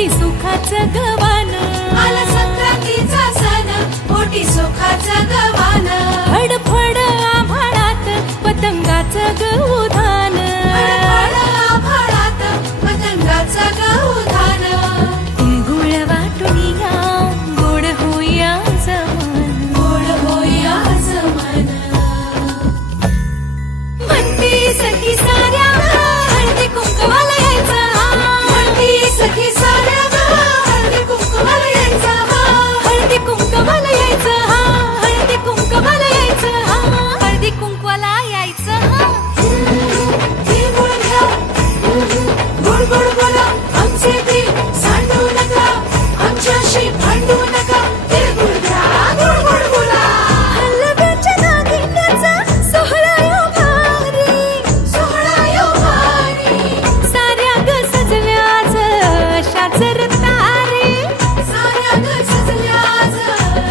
पोटी सुखाचं गवान, आला संक्रांतीचा सण, पोटी सुखाचं गवान. फडफड आभाळात पतंगाचं गवधान, फळफळ आभाळात पतंगाचं गवधान. तिळगुळ वाटून या गोड होया जमान, गोड होया जमान. म्हणती सखी साऱ्या हळदी कुंकवाला यायचं, म्हणती सखी साऱ्या ग, हळदी कुंकवाला यायचा. हळदी कुंकवाला यायचं, हळदी कुंकवाला यायचं, हळदी कुंकवाला यायचं. तिळगुळ घ्या, गोड गोड बोला, आमचे प्रेम सांडू नका, आमच्याशी भांडू नका. तिळगुळ घ्या, गोड गोड बोला. हलव्याच्या दागिन्याचा सोहळा यो भारी, सोहळा यो भारी. साऱ्या ग सजल्या आज अशाच रतारी. साऱ्या ग सजल्या आज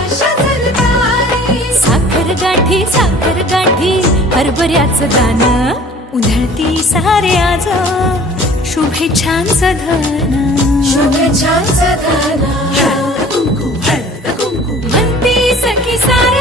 अशाच तारी. साखर गाठी हरभऱ्याचं दाणं, उधळती सारे आज शुभेच्छांचं धन. शुभेच्छांचं धन. म्हणती सखी सारे